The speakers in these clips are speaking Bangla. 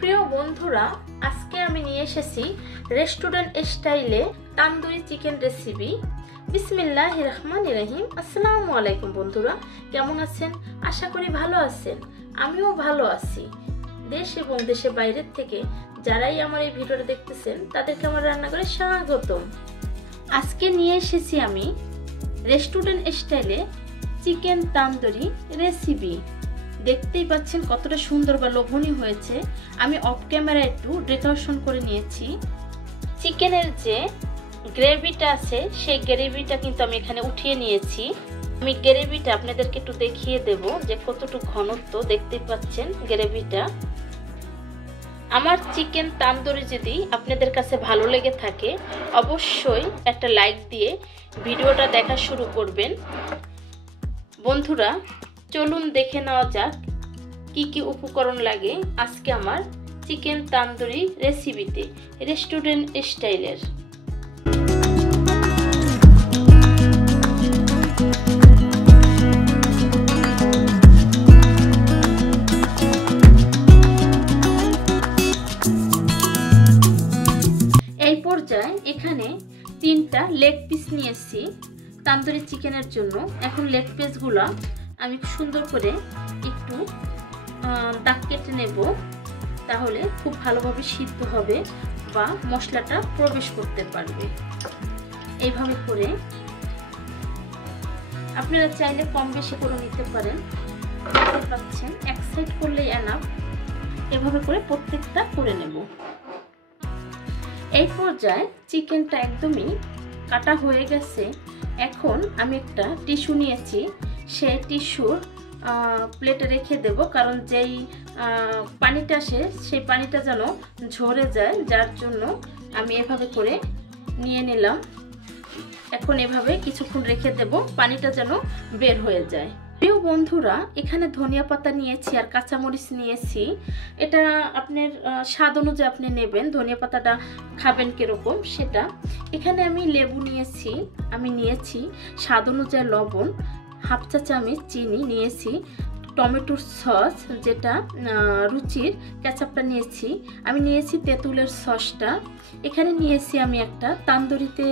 প্রিয় বন্ধুরা, আজকে আমি নিয়ে এসেছি রেস্টুরেন্ট স্টাইলে তান্দুরি চিকেন রেসিপি। বিসমিল্লাহির রহমানির রহিম। আসসালামু আলাইকুম বন্ধুরা, কেমন আছেন? আশা করি ভালো আছেন। আমিও ভালো আছি। দেশ এবং দেশের বাইরের থেকে যারাই আমার এই ভিডিওটা দেখতেছেন তাদেরকে আমার রান্নাঘরে স্বাগতম। আজকে নিয়ে এসেছি আমি রেস্টুরেন্ট স্টাইলে চিকেন তান্দুরি রেসিপি। দেখতেই পাচ্ছেন কতটা সুন্দর বা লোভনীয় হয়েছে। আমি অফ ক্যামেরা একটু ডেকোরেশন করে নিয়েছি। চিকেনের যে গ্রেভিটা আছে সেই গ্রেভিটা কিন্তু আমি এখানে উঠিয়ে নিয়েছি। আমি গ্রেভিটা আপনাদেরকে একটু দেখিয়ে দেব যে কতটুকু ঘনত্ব। দেখতেই পাচ্ছেন গ্রেভিটা। আমার চিকেন তান্দুরি যদি আপনাদের কাছে ভালো লেগে থাকে অবশ্যই একটা লাইক দিয়ে ভিডিওটা দেখা শুরু করবেন। বন্ধুরা, চলুন দেখে নেওয়া যাক কি কি উপকরণ লাগে আজকে আমার চিকেন তান্দুরি রেসিপিতে রেস্টুরেন্ট স্টাইলের। এই পর্যায়ে এখানে 3টা লেগ পিস নিয়েছি তান্দুরি চিকেনের জন্য। এখন লেগ পিসগুলো আমি সুন্দর করে একটু দাগ কেটে নেব, তাহলে খুব ভালোভাবে সিদ্ধ হবে বা মশলাটা প্রবেশ করতে পারবে। এইভাবে করে আপনারা চাইলে কম বেশি করে নিতে পারেন। দেখতে পাচ্ছেন এক সাইড করলেই এনাফ। এভাবে করে প্রত্যেকটা করে নেব। এই পর্যায়ে চিকেনটা একদমই কাটা হয়ে গেছে। এখন আমি একটা টিস্যু নিয়েছি, সেই টিস্যুর প্লেটে রেখে দেব, কারণ যেই পানিটা আসে সেই পানিটা যেন ঝরে যায়, যার জন্য আমি এভাবে করে নিয়ে নিলাম। এখন এভাবে কিছুক্ষণ রেখে দেব, পানিটা যেন বের হয়ে যায়। প্রিয় বন্ধুরা, এখানে ধনিয়া পাতা নিয়েছি আর কাঁচামরিচ নিয়েছি। এটা আপনার স্বাদ অনুযায়ী আপনি নেবেন, ধনিয়া পাতাটা খাবেন কিরকম সেটা। এখানে আমি লেবু নিয়েছি, আমি নিয়েছি স্বাদ অনুযায়ী লবণ, হাফ চা চামচ চিনি নিয়েছি, টমেটোর সস যেটা রুচির কেচাপটা নিয়েছি, আমি নিয়েছি তেঁতুলের সসটা। এখানে নিয়েছি আমি একটা তান্দুরিতে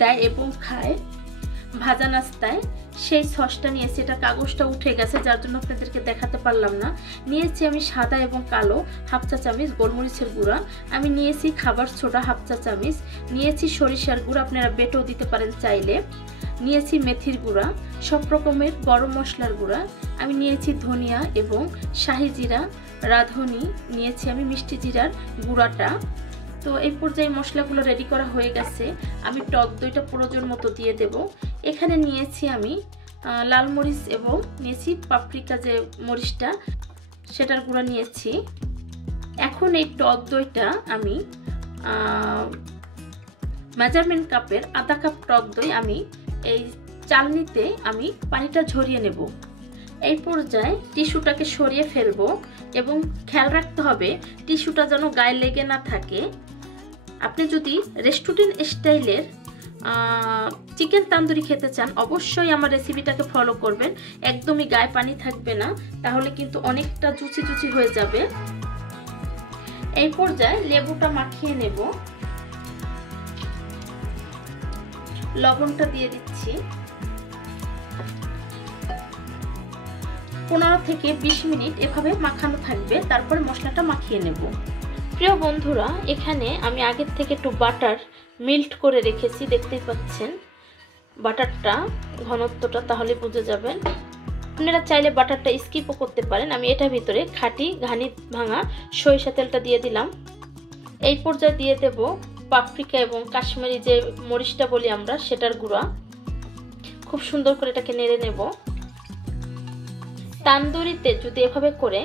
দেয় এবং খায় ভাজা নাস্তায় সেই সসটা নিয়েছি। এটা কাগজটা উঠে গেছে যার জন্য আপনাদেরকে দেখাতে পারলাম না। নিয়েছি আমি সাদা এবং কালো হাফ চা চামচ গোলমরিচের গুঁড়া, আমি নিয়েছি খাবার সোডা হাফ চা চামচ, নিয়েছি সরিষার গুঁড়া, আপনারা বেটেও দিতে পারেন চাইলে, নিয়েছি মেথির গুঁড়া, সব রকমের গরম মশলার গুঁড়া, আমি নিয়েছি ধনিয়া এবং শাহি জিরা, রাঁধুনি নিয়েছি আমি মিষ্টি জিরার গুঁড়াটা। তো এই পর্যায়ে মশলাগুলো রেডি করা হয়ে গেছে। আমি টক দইটা প্রয়োজন মতো দিয়ে দেব। এখানে নিয়েছি আমি লাল মরিচ এবং নিয়েছি পাপরিকা যে মরিচটা সেটার গুঁড়া নিয়েছি। এখন এই টক দইটা আমি মেজারমেন্ট কাপের আধা কাপ টক দই আমি এই চালনিতে আমি পানিটা ঝরিয়ে নেব। এই পর্যায়ে টিস্যুটাকে সরিয়ে ফেলবো এবং খেয়াল রাখতে হবে টিস্যুটা যেন গায়ে লেগে না থাকে। আপনি যদি রেস্টুরেন্ট স্টাইলের চিকেন তান্দুরি খেতে চান অবশ্যই আমার রেসিপিটাকে ফলো করবেন। একদমই গায়ে পানি থাকবে না, তাহলে কিন্তু অনেকটা জুচি জুচি হয়ে যাবে। এই পর্যায়ে লেবুটা মাখিয়ে নেব, লবণটা দিয়ে দিচ্ছি। 15 থেকে 20 মিনিট এভাবে মাখানো থাকবে, তারপরে মশলাটা মাখিয়ে নেব। প্রিয় বন্ধুরা, এখানে আমি আগের থেকে একটু বাটার মেল্ট করে রেখেছি। দেখতেই পাচ্ছেন বাটারটা ঘনত্বটা, তাহলে বুঝে যাবেন। আপনারা চাইলে বাটারটা স্কিপও করতে পারেন। আমি এটার ভিতরে খাঁটি ঘানি ভাঙা সরিষা তেলটা দিয়ে দিলাম। এই পর্যায়ে দিয়ে দেব পাপরিকা এবং কাশ্মীরি যে মরিচটা বলি আমরা সেটার গুঁড়া। খুব সুন্দর করে এটাকে নেড়ে নেব। তান্দুরিতে যদি এভাবে করে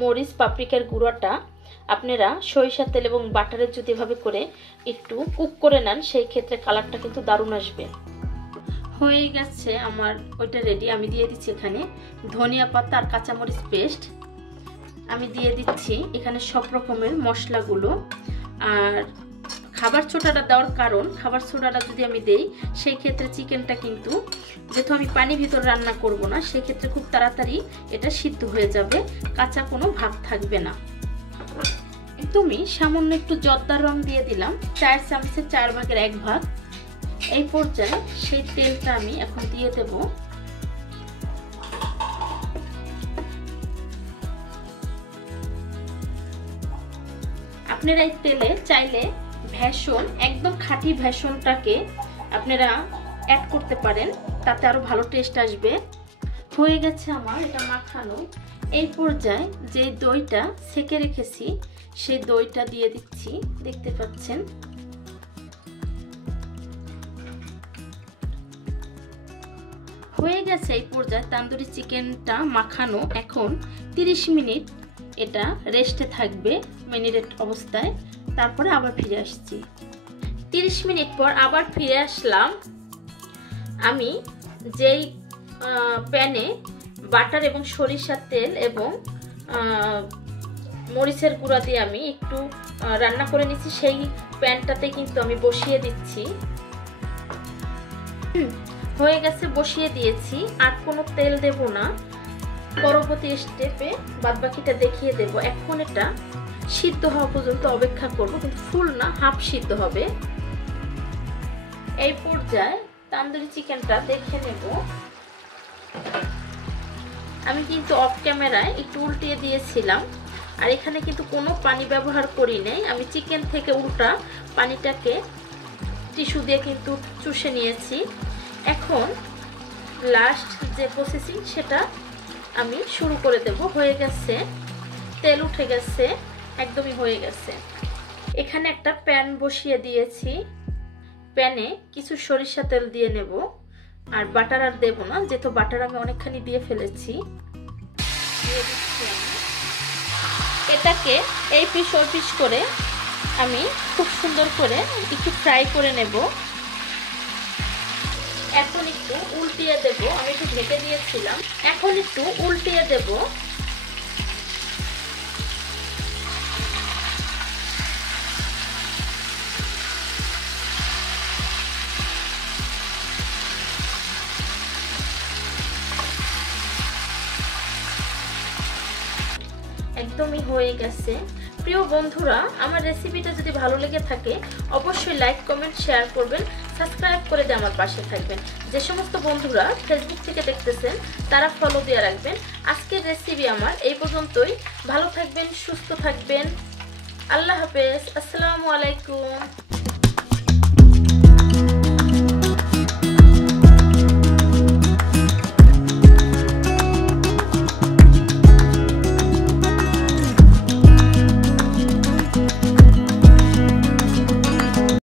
মরিচ পাপরিকার গুঁড়াটা আপনারা সরিষা তেল এবং বাটারের যদি এভাবে করে একটু কুক করে নেন সেই ক্ষেত্রে কালারটা কিন্তু দারুণ আসবে। হয়ে গেছে আমার ওইটা রেডি। আমি দিয়ে দিচ্ছি এখানে ধনিয়া পাতা আর কাঁচামরিচ পেস্ট, আমি দিয়ে দিচ্ছি এখানে সব রকমের মশলাগুলো। আর খাবার সোডাটা দেওয়ার কারণ, খাবার সোডাটা যদি আমি দেই সেই ক্ষেত্রে চিকেনটা কিন্তু, যেহেতু আমি পানি ভিতর রান্না করব না, সেই ক্ষেত্রে খুব তাড়াতাড়ি এটা সিদ্ধ হয়ে যাবে, কাঁচা কোনো ভাগ থাকবে না। একদমই সামান্য একটু জর্দার রং দিয়ে দিলাম, 4 চামচের 4 ভাগের 1 ভাগ। এই পর্যায়ে সেই তেলটা আমি এখন দিয়ে দেব। আপনারা এই তেলে চাইলে ভেষণ, একদম খাঁটি ভেষণটাকে আপনারা অ্যাড করতে পারেন, তাতে আরো ভালো টেস্ট আসবে। হয়ে গেছে আমার এটা মাখানো। এই পর্যায়ে যে দইটা সেকে রেখেছি সেই দইটা দিয়ে দিচ্ছি, দেখতে পাচ্ছেন। হয়ে গেছে এই পর্যায়ে তান্দুরি চিকেনটা মাখানো। এখন 30 মিনিট এটা রেস্টে থাকবে ম্যারিনেট অবস্থায়, তারপরে আবার ফিরে আসছি। 30 মিনিট পর আবার ফিরে আসলাম। আমি যেই প্যানে বাটার এবং সরিষার তেল এবং মরিচের গুঁড়া দিয়ে আমি একটু রান্না করে নিচ্ছি, সেই প্যানটাতে কিন্তু আমি বসিয়ে দিচ্ছি। হয়ে গেছে, বসিয়ে দিয়েছি, আর কোনো তেল দেব না। পরবর্তী স্টেপে বাদবাকিটা দেখিয়ে দেব। এখন এটা সিদ্ধ হওয়া পর্যন্ত অপেক্ষা করব, কিন্তু ফুল না, হাফ সিদ্ধ হবে। এই পর্যায়ে তান্দুরি চিকেনটা দেখে নেব। আমি কিন্তু অফ ক্যামেরায় একটু উল্টিয়ে দিয়েছিলাম, আর এখানে কিন্তু কোনো পানি ব্যবহার করি নাই। আমি চিকেন থেকে উল্টা পানিটাকে টিস্যু দিয়ে কিন্তু চুষে নিয়েছি। এখন লাস্ট যে প্রসেসিং সেটা আমি শুরু করে দেব। হয়ে গেছে, তেল উঠে গেছে, একদমই হয়ে গেছে। এখানে একটা প্যান বসিয়ে দিয়েছি, প্যানে কিছু সরিষা তেল দিয়ে নেব। আর বাটার আর দেব না, যেহেতু বাটার আমি অনেকখানি দিয়ে ফেলেছি। দিয়ে দিচ্ছি আমি। এটাকে এই পিস ওই পিস করে আমি খুব সুন্দর করে একটু ফ্রাই করে নেব। এখন একটু উল্টিয়ে দেব, আমি একটু ঢেকে দিয়েছিলাম, এখন একটু উল্টিয়ে দেব। একদমই হয়ে গেছে। প্রিয় বন্ধুরা, আমার রেসিপিটা যদি ভালো লেগে থাকে অবশ্যই লাইক, কমেন্ট, শেয়ার করবেন, সাবস্ক্রাইব করে দিয়ে আমার পাশে থাকবেন। যে সমস্ত বন্ধুরা ফেসবুক থেকে দেখতেছেন তারা ফলো দিয়ে রাখবেন। আজকের রেসিপি আমার এই পর্যন্তই। ভালো থাকবেন, সুস্থ থাকবেন। আল্লাহ হাফেজ, আসসালামু আলাইকুম।